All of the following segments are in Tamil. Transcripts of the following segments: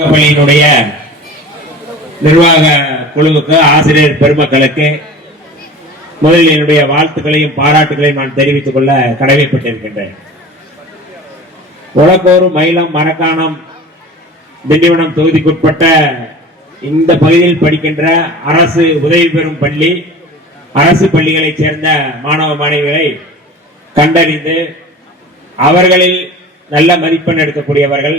பள்ளியினுடைய நிர்வாக குழுவுக்கு ஆசிரியர் பெருமக்களுக்கு முதலில் என்னுடைய வாழ்த்துக்களையும் பாராட்டுகளையும் நான் தெரிவித்துக் கொள்ள கடமைப்பட்டிருக்கின்றேன். உலகோரு மயிலம் மரக்காணம் திண்டிவனம் தொகுதிக்குட்பட்ட இந்த பகுதியில் படிக்கின்ற அரசு உதவி பெறும் பள்ளி அரசு பள்ளிகளைச் சேர்ந்த மாணவ மாணவிகளை கண்டறிந்து அவர்களில் நல்ல மதிப்பெண் எடுக்கக்கூடியவர்கள்,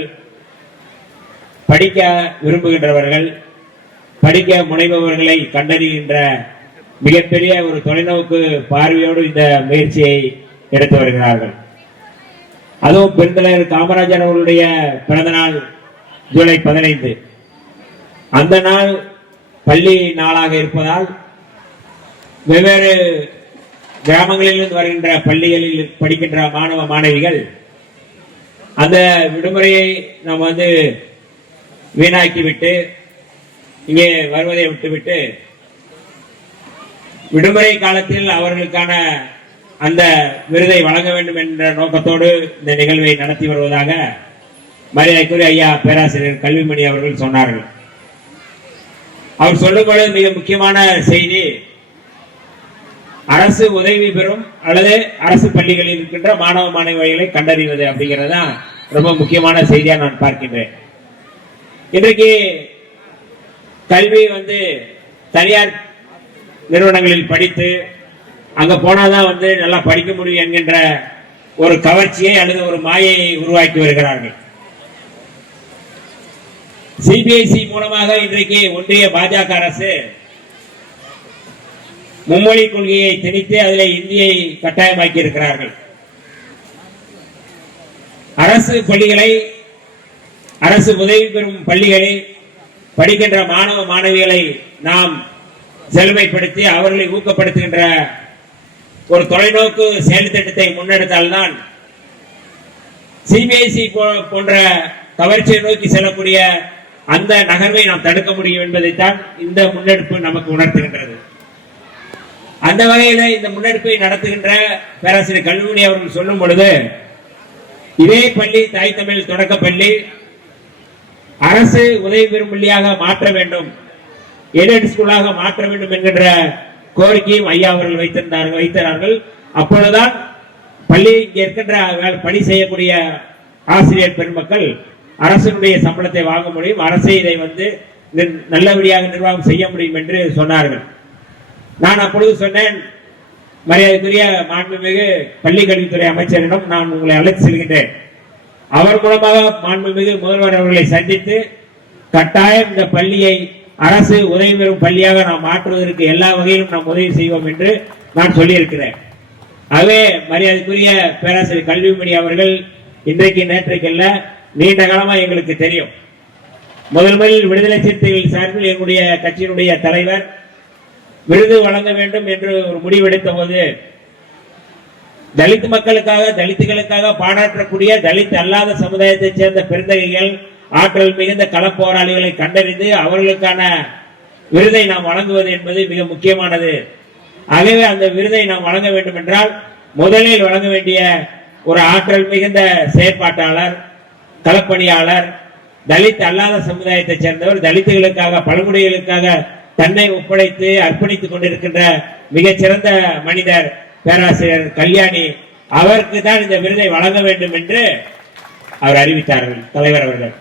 படிக்க விரும்புகின்றவர்கள், படிக்க முனைபவர்களை கண்டறிகின்ற மிகப்பெரிய ஒரு தொலைநோக்கு பார்வையோடு இந்த முயற்சியை எடுத்து வருகிறார்கள். அதுவும் பெருந்தலைவர் காமராஜர் அவர்களுடைய பிறந்த நாள் ஜூலை 15. அந்த நாள் பள்ளி நாளாக இருப்பதால் வெவ்வேறு கிராமங்களிலிருந்து வருகின்ற பள்ளிகளில் படிக்கின்ற மாணவ மாணவிகள் அந்த விடுமுறையை நாம் வீணாக்கிவிட்டு இங்கே வருவதை விட்டுவிட்டு விடுமுறை காலத்தில் அவர்களுக்கான அந்த விருதை வழங்க வேண்டும் என்ற நோக்கத்தோடு இந்த நிகழ்வை நடத்தி வருவதாக மரியாதைக்குரிய ஐயா பேராசிரியர் கல்விமணி அவர்கள் சொன்னார்கள். அவர் சொல்லும்போது மிக முக்கியமான செய்தி, அரசு உதவி பெறும் அல்லது அரசு பள்ளிகளில் இருக்கின்ற மாணவ மாணவிகளை கண்டறிவது அப்படிங்கிறது ரொம்ப முக்கியமான செய்தியா நான் பார்க்கின்றேன். இன்றைக்கு கல்வி தனியார் நிறுவனங்களில் படித்து அங்க போனாதான் நல்லா படிக்க முடியும் என்கின்ற ஒரு கவர்ச்சியை அல்லது ஒரு மாயையை உருவாக்கி வருகிறார்கள். சிபிஎஸ்இ மூலமாக இன்றைக்கு ஒன்றிய பாஜக அரசு மும்மொழி கொள்கையை திணித்து அதில் இந்தியை கட்டாயமாக்கி இருக்கிறார்கள். அரசு பள்ளிகளை, அரசு உதவி பெறும் பள்ளிகளில் படிக்கின்ற மாணவ மாணவிகளை நாம் செழுமைப்படுத்தி அவர்களை ஊக்கப்படுத்துகின்ற ஒரு தொலைநோக்கு செயல் திட்டத்தை முன்னெடுத்தால்தான் சிபிஎஸ்இ போன்ற கவர்ச்சியை நோக்கி செல்லக்கூடிய அந்த நகர்வை நாம் தடுக்க முடியும் என்பதைத்தான் இந்த முன்னெடுப்பு நமக்கு உணர்த்துகின்றது. அந்த வகையில் இந்த முன்னெடுப்பை நடத்துகின்ற பேராசிரியர் கல்விமணி அவர்கள் சொல்லும் பொழுது, இதே பள்ளி தாய் தமிழ் தொடக்க பள்ளி அரசு உதவி பெறும் பள்ளியாக மாற்ற வேண்டும், எய்டட் ஸ்கூலாக மாற்ற வேண்டும் என்கின்ற கோரிக்கையும் ஐயா அவர்கள் வைத்தார்கள். அப்பொழுதுதான் பள்ளி இங்கே இருக்கின்ற பணி செய்யக்கூடிய ஆசிரியர் பெருமக்கள் அரசுடைய சம்பளத்தை வாங்க முடியும், அரசை இதை நல்லபடியாக நிர்வாகம் செய்ய முடியும் என்று சொன்னார்கள். நான் அப்பொழுது சொன்னேன், மரியாதைக்குரிய மாண்புமிகு பள்ளி கல்வித்துறை அமைச்சரிடம் நான் உங்களை அழைத்து செல்கின்றேன். அவர் மூலமாக மாண்புமிகு முதல்வர் அவர்களை சந்தித்து கட்டாயம் இந்த பள்ளியை அரசு உதவி பெறும் பள்ளியாக நாம் மாற்றுவதற்கு எல்லா வகையிலும் நாம் உதவி செய்வோம் என்று நான் சொல்லியிருக்கிறேன். ஆகவே மரியாதைக்குரிய பேராசிரியர் கல்விமணி அவர்கள் இன்றைக்கு நேற்றைக்கல்ல, நீண்ட காலமாக எங்களுக்கு தெரியும். முதல்வரில் விடுதலை சிறுத்தைகள் சார்பில் எங்களுடைய கட்சியினுடைய தலைவர் விருது வழங்க வேண்டும் என்று ஒரு முடிவெடுத்த போது, தலித் மக்களுக்காக, தலித்துகளுக்காக பாராட்டக்கூடிய தலித் அல்லாத சமுதாயத்தைச் சேர்ந்த பெருந்தகைகள், ஆற்றல் மிகுந்த களப்போராளிகளை கண்டறிந்து அவர்களுக்கான விருதை நாம் வழங்குவது என்பது மிக முக்கியமானது. ஆகவே அந்த விருதை நாம் வழங்க வேண்டும் என்றால் முதலில் வழங்க வேண்டிய ஒரு ஆற்றல் மிகுந்த செயற்பாட்டாளர், களப்பணியாளர், தலித் அல்லாத சமுதாயத்தைச் சேர்ந்தவர், தலித்துகளுக்காக, பழங்குடிகளுக்காக தன்னை ஒப்படைத்து அர்ப்பணித்துக் கொண்டிருக்கின்ற மிகச்சிறந்த மனிதர் பேராசிரியர் கல்யாணி. அவருக்கு தான் இந்த விருதை வழங்க வேண்டும் என்று அவர் அறிவித்தார்கள் தலைவர் அவர்கள்.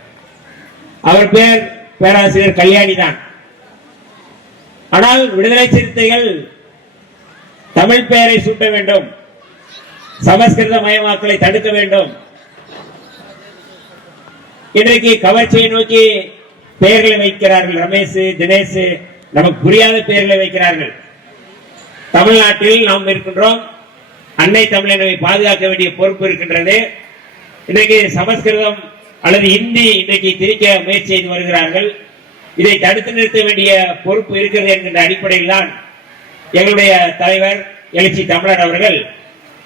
அவர் பேர் பேராசிரியர் கல்யாணி தான். ஆனால் விடுதலை சிறுத்தைகள் தமிழ் பெயரை சூட்ட வேண்டும், சமஸ்கிருத மயமாக்கலை தடுக்க வேண்டும். இன்றைக்கு கவர்ச்சியை நோக்கி பெயர்களை வைக்கிறார்கள். ரமேஷ், தினேஷ், நமக்கு புரியாத பெயர்களை வைக்கிறார்கள். தமிழ்நாட்டில் நாம் இருக்கின்றோம், அன்னை தமிழனை பாதுகாக்க வேண்டிய பொறுப்பு இருக்கின்றது. இன்றைக்கு சமஸ்கிருதம் அல்லது ஹிந்தி இன்றைக்கு திரிக்க முயற்சி செய்து வருகிறார்கள். இதை தடுத்து நிறுத்த வேண்டிய பொறுப்பு இருக்கிறது என்கின்ற அடிப்படையில் தான் எங்களுடைய தலைவர் எழுச்சி தமிழர் அவர்கள்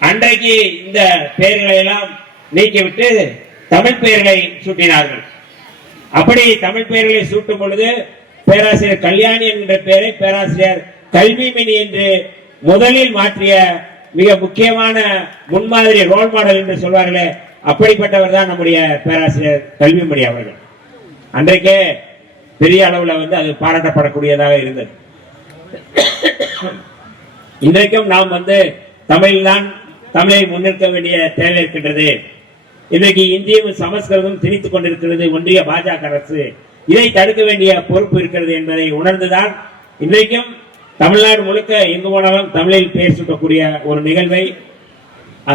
அன்றைக்கு இந்த பெயர்களை எல்லாம் நீக்கிவிட்டு தமிழ் பெயர்களை சூட்டினார்கள். அப்படி தமிழ் பெயர்களை சூட்டும் பொழுது பேராசிரியர் கல்யாணி என்கின்ற பெயரை பேராசிரியர் கல்விமணி என்று முதலில் மாற்றிய மிக முக்கியமான முன்மாதிரி ரோல் மாடல் என்று சொல்வார்களே, அப்படிப்பட்டவர் தான் நம்முடைய பேராசிரியர் கல்விமணி அவர்கள். அன்றைக்கே பெரிய அளவுல வந்து அது பாராட்டப்படக்கூடியதாக இருந்தது. இன்றைக்கும் நாம் வந்து தமிழை முன்னிற்க வேண்டிய தேவை இருக்கின்றது. இன்றைக்கு இந்தியும் சமஸ்கிருதம் திணித்துக் கொண்டிருக்கிறது ஒன்றிய பாஜக அரசு. இதை தடுக்க வேண்டிய பொறுப்பு இருக்கிறது என்பதை உணர்ந்துதான் இன்றைக்கும் தமிழ்நாடு முழுக்க எங்கு போனாலும் தமிழில் பெயர் சூட்டக்கூடிய ஒரு நிகழ்வை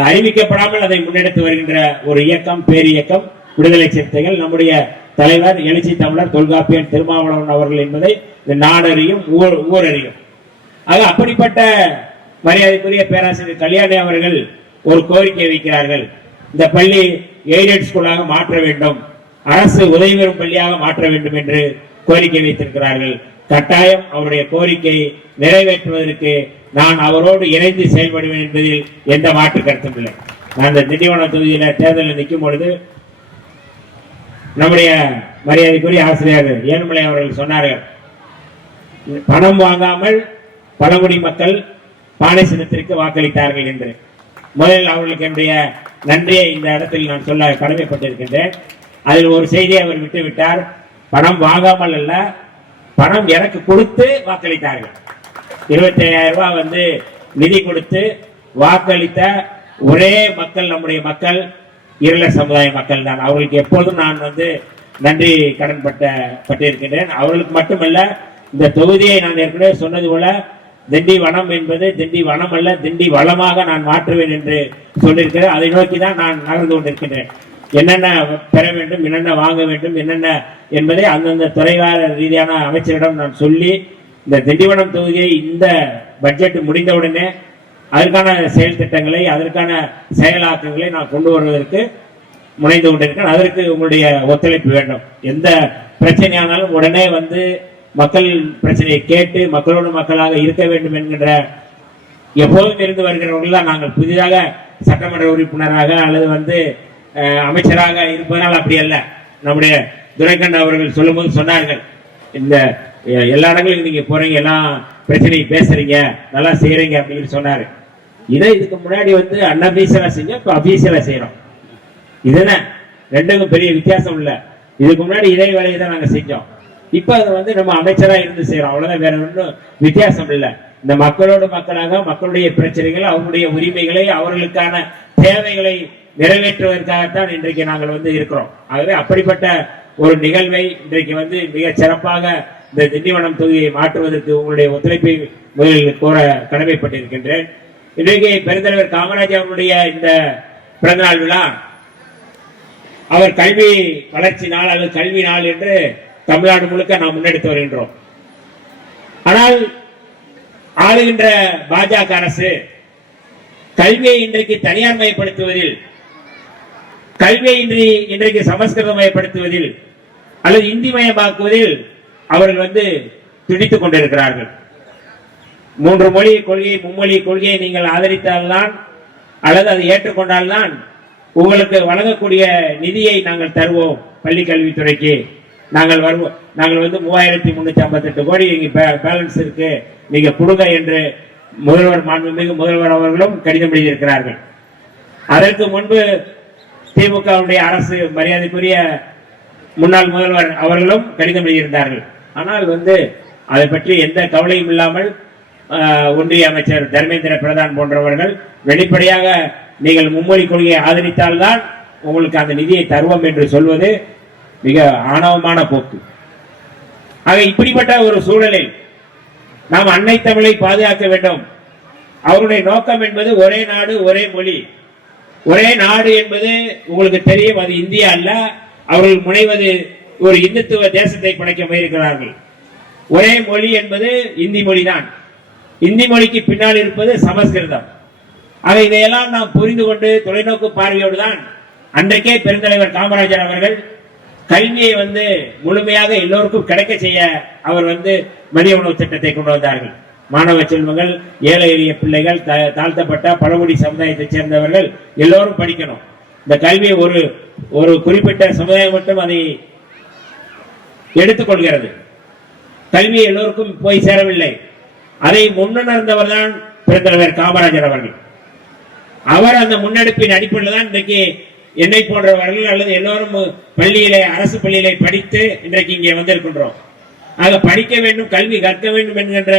அறிவிக்கப்படாமல் அதை முன்னெடுத்து வருகின்ற ஒரு இயக்கம், பேரியக்கம் விடுதலை சிறுத்தைகள். நம்முடைய தலைவர் எழுச்சி தமிழர் தொல்காப்பியன் திருமாவளவன் அவர்கள் என்பதை நாடறியும் ஊரறியும். ஆக அப்படிப்பட்ட மரியாதைக்குரிய பேராசிரியர் கல்யாணி அவர்கள் ஒரு கோரிக்கை வைக்கிறார்கள். இந்த பள்ளி எய்டட் ஸ்கூலாக மாற்ற வேண்டும், அரசு உதவி பெறும் பள்ளியாக மாற்ற வேண்டும் என்று கோரிக்கை வைத்திருக்கிறார்கள். கட்டாயம் அவருடைய கோரிக்கை நிறைவேற்றுவதற்கு நான் அவரோடு இணைந்து செயல்படுவேன் என்பதில் எந்த மாற்று கருத்தும் இல்லை. நான் இந்த திண்டிவனம் தொகுதியில தேர்தலில் நிற்கும் பொழுது நம்முடைய மரியாதைக்குரிய ஆசிரியர் ஏழுமலை அவர்கள் சொன்னார்கள், பணம் வாங்காமல் பழங்குடி மக்கள் பானை சின்னத்திற்கு வாக்களித்தார்கள் என்று. முதலில் அவர்களுக்கு என்னுடைய நன்றியை இந்த இடத்தில் நான் சொல்ல கடமைப்பட்டிருக்கின்றேன். அதில் ஒரு செய்தியை அவர் விட்டுவிட்டார். பணம் வாங்காமல் அல்ல, பணம் எனக்கு கொடுத்து வாக்களித்தார்கள். 25,000 ரூபாய் வந்து நிதி கொடுத்து வாக்களித்த ஒரே மக்கள் நம்முடைய மக்கள் இருள சமுதாய மக்கள் தான். அவர்களுக்கு எப்போதும் நான் வந்து நன்றி கடன் பட்டிருக்கின்றேன். அவர்களுக்கு மட்டுமல்ல, இந்த தொகுதியை நான் ஏற்கனவே சொன்னது போல திண்டி வனம் என்பது திண்டி வனம் அல்ல, திண்டி வளமாக நான் மாற்றுவேன் என்று சொல்லியிருக்கிறேன். அதை நோக்கி தான் நான் நகர்ந்து கொண்டிருக்கின்றேன். என்னென்ன பெற வேண்டும், என்னென்ன வாங்க வேண்டும், என்னென்ன என்பதை அந்தந்த துறைவார ரீதியான அமைச்சரிடம் நான் சொல்லி இந்த திண்டிவனம் தொகுதியை இந்த பட்ஜெட் முடிந்தவுடனே அதற்கான செயல் திட்டங்களை, அதற்கான செயலாக்கங்களை நான் கொண்டு வருவதற்கு முனைந்து கொண்டிருக்கேன். அதற்கு உங்களுடைய ஒத்துழைப்பு வேண்டும். எந்த பிரச்சனையானாலும் உடனே வந்து மக்கள் பிரச்சனையை கேட்டு மக்களோடு மக்களாக இருக்க வேண்டும் என்கின்ற எப்போதும் இருந்து வருகிறவர்கள் தான் நாங்கள். புதிதாக சட்டமன்ற உறுப்பினராக அல்லது வந்து அமைச்சராக இருப்பதனால் அப்படி அல்ல. நம்முடைய துரைக்கண்ணு அவர்கள் சொல்லும் போது சொன்னார்கள், இந்த எல்லா இடங்களும் நீங்க போறீங்க, எல்லாம் பிரச்சனை பேசுறீங்க, நல்லா செய்யறீங்க அப்படின்னு சொன்னாரு. இதை இதுக்கு முன்னாடி வந்து அன்அபீஷியலா செஞ்சோம், இப்ப அபீஷியலா செய்யறோம். இதுதான் ரெண்டுக்கும் பெரிய வித்தியாசம் இல்ல. இதுக்கு முன்னாடி இதே வேலையை தான் நாங்க செஞ்சோம். இப்ப அதை வந்து நம்ம அமைச்சரா இருந்து செய்யறோம், அவ்வளவுதான். வேற ஒன்றும் வித்தியாசம் இல்லை. இந்த மக்களோடு மக்களாக மக்களுடைய பிரச்சனைகள், அவர்களுடைய உரிமைகளை, அவர்களுக்கான தேவைகளை நிறைவேற்றுவதற்காகத்தான் இன்றைக்கு நாங்கள் வந்து இருக்கிறோம். ஆகவே அப்படிப்பட்ட ஒரு நிகழ்வை இன்றைக்கு வந்து மிக சிறப்பாக இந்த திண்டிவனம் தொகுதியை மாற்றுவதற்கு உங்களுடைய ஒத்துழைப்பை முதலில் கோர கடமைப்பட்டிருக்கின்றேன். இன்றைக்கு பெருந்தலைவர் காமராஜர் அவருடைய இந்த பிறந்தநாள் விழா அவர் கல்வி வளர்ச்சி நாள் அல்லது கல்வி நாள் என்று தமிழ்நாடு முழுக்க நாம் முன்னெடுத்து வருகின்றோம். ஆனால் ஆளுகின்ற பாஜக அரசு கல்வியை இன்றைக்கு தனியார் மயப்படுத்துவதில், கல்வியை இன்றைக்கு சமஸ்கிருதமயப்படுத்துவதில் அல்லது இந்தி மயமாக்குவதில் அவர்கள் வந்து துடித்துக் கொண்டிருக்கிறார்கள். 3 மொழி கொள்கை, மும்மொழி கொள்கையை நீங்கள் ஆதரித்தால்தான் அல்லது அதை ஏற்றுக்கொண்டால்தான் உங்களுக்கு வழங்கக்கூடிய நிதியை நாங்கள் தருவோம். பள்ளி கல்வித்துறைக்கு நாங்கள் வருவோம், நாங்கள் வந்து 3358 கோடி பேலன்ஸ் இருக்கு, நீங்க கொடுங்க என்று முதல்வர், மாண்புமிகு முதல்வர் அவர்களும் கடிதம் எழுதியிருக்கிறார்கள். அதற்கு முன்பு திமுகவுடைய அரசு, மரியாதைக்குரிய முன்னாள் முதல்வர் அவர்களும் கடிதம் எழுதியிருந்தார்கள். ஆனால் வந்து அதை பற்றி எந்த கவலையும் இல்லாமல் ஒன்றிய அமைச்சர் தர்மேந்திர பிரதான் போன்றவர்கள் வெளிப்படையாக நீங்கள் மும்மொழி கொள்கையை ஆதரித்தால்தான் உங்களுக்கு அந்த நிதியை தருவோம் என்று சொல்வது மிக ஆணவமான போக்கு. ஆக இப்படிப்பட்ட ஒரு சூழலில் நாம் அன்னை தமிழை பாதுகாக்க வேண்டும். அவருடைய நோக்கம் என்பது ஒரே நாடு ஒரே மொழி. ஒரே நாடு என்பது உங்களுக்கு தெரியும், அது இந்தியா அல்ல. அவர்கள் முனைவது ஒரு இந்துத்துவ தேசத்தை படைக்க முயற்சிக்கிறார்கள். ஒரே மொழி என்பது இந்தி மொழிதான். இந்தி மொழிக்கு பின்னால் இருப்பது சமஸ்கிருதம். ஆக இதையெல்லாம் நாம் புரிந்து கொண்டு தொலைநோக்கு பார்வையோடு தான் அன்றைக்கே பெருந்தலைவர் காமராஜர் அவர்கள் கல்வியை வந்து முழுமையாக எல்லோருக்கும் கிடைக்க செய்ய அவர் வந்து மதிய உணவு திட்டத்தை கொண்டு வந்தார்கள். மாணவ செல்வங்கள், ஏழை எளிய பிள்ளைகள், தாழ்த்தப்பட்ட பழங்குடி சமுதாயத்தை சேர்ந்தவர்கள் எல்லோரும் படிக்கணும். இந்த கல்வியை ஒரு குறிப்பிட்ட சமுதாயம் மட்டும் அதை எடுத்துக்கொள்கிறது. கல்வி எல்லோருக்கும் போய் சேரவில்லை. அதை முன்னுணர்ந்தவர் தான் பெருந்தலைவர் காமராஜர் அவர்கள். அவர் அந்த முன்னெடுப்பின் அடிப்படையில் தான் இன்றைக்கு என்னை போன்றவர்கள் அல்லது எல்லோரும் பள்ளியிலே அரசு பள்ளியிலே படித்து இன்றைக்கு இங்கே வந்திருக்கின்றோம். ஆக படிக்க வேண்டும், கல்வி கற்க வேண்டும் என்கின்ற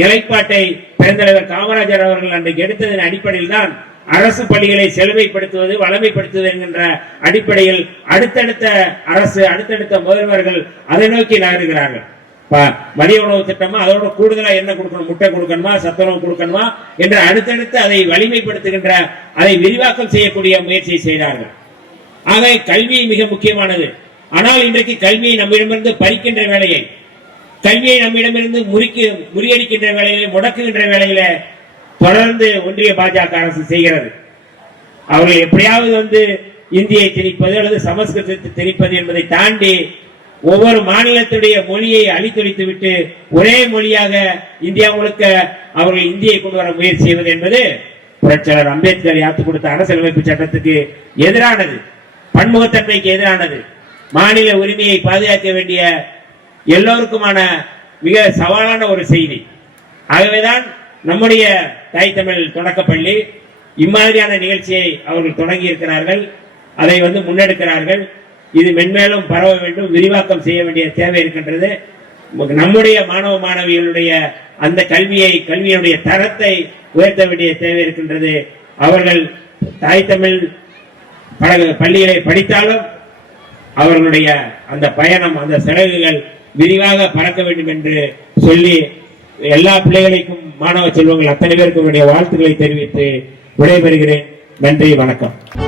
நிலைப்பாட்டை பெருந்தலைவர் காமராஜர் அவர்கள் அன்றைக்கு எடுத்ததன் அடிப்படையில் தான் அரசு பள்ளிகளை செழுமைப்படுத்துவது, வளமைப்படுத்துவது என்கின்ற அடிப்படையில் அடுத்தடுத்த அரசு, அடுத்தடுத்த முதல்வர்கள் அதை நோக்கி நகருகிறார்கள். மதிய உணவு திட்டமா, அதோட கூடுதலா என்ன கொடுக்கணும், முட்டை கொடுக்கணுமா, சத்துணவு கொடுக்கணுமா என்று அடுத்தடுத்து அதை வலிமைப்படுத்துகின்ற, அதை விரிவாக்கம் செய்யக்கூடிய முயற்சியை செய்தார்கள். ஆக கல்வி மிக முக்கியமானது. ஆனால் இன்றைக்கு கல்வியை நம்மிடமிருந்து பறிக்கின்ற வேலையை, கல்வியை நம்மிடமிருந்து முறியடிக்கின்ற வேலைகளை, முடக்குகின்ற வேலையில தொடர்ந்து ஒன்றிய பாஜக அரசு செய்கிறது. அவர்கள் எப்படியாவது இந்தியை திணிப்பது அல்லது சமஸ்கிருதத்தை திணிப்பது என்பதை தாண்டி ஒவ்வொரு மாநிலத்துடைய மொழியை அழித்தொழித்து விட்டு ஒரே மொழியாக இந்தியா முழுக்க அவர்கள் இந்தியை கொண்டு வர முயற்சி செய்வது என்பது புரட்சியாளர் அம்பேத்கர் யாத்து கொடுத்த அரசியலமைப்பு சட்டத்துக்கு எதிரானது, பன்முகத்தன்மைக்கு எதிரானது, மாநில உரிமையை பாதுகாக்க வேண்டிய எல்லோருக்குமான மிக சவாலான ஒரு செய்தி. ஆகவேதான் நம்முடைய தாய் தமிழ் தொடக்கப்பள்ளி இம்மாதிரியான நிகழ்ச்சியை அவர்கள் தொடங்கி இருக்கிறார்கள். அதை முன்னெடுக்கிறார்கள். இது மென்மேலும் பரவ வேண்டும், விரிவாக்கம் செய்ய வேண்டிய தேவை இருக்கின்றது. நம்முடைய மாணவ மாணவிகளுடைய அந்த கல்வியுடைய தரத்தை உயர்த்த வேண்டிய தேவை இருக்கின்றது. அவர்கள் தாய் தமிழ் பள்ளிகளை படித்தாலும் அவர்களுடைய அந்த பயணம், அந்த சிறகுகள் விரிவாக பறக்க வேண்டும் என்று சொல்லி எல்லா பிள்ளைகளுக்கும், மாணவ செல்வங்கள் அத்தனை பேருக்கும் வாழ்த்துக்களை தெரிவித்து விடைபெறுகிறேன். நன்றி, வணக்கம்.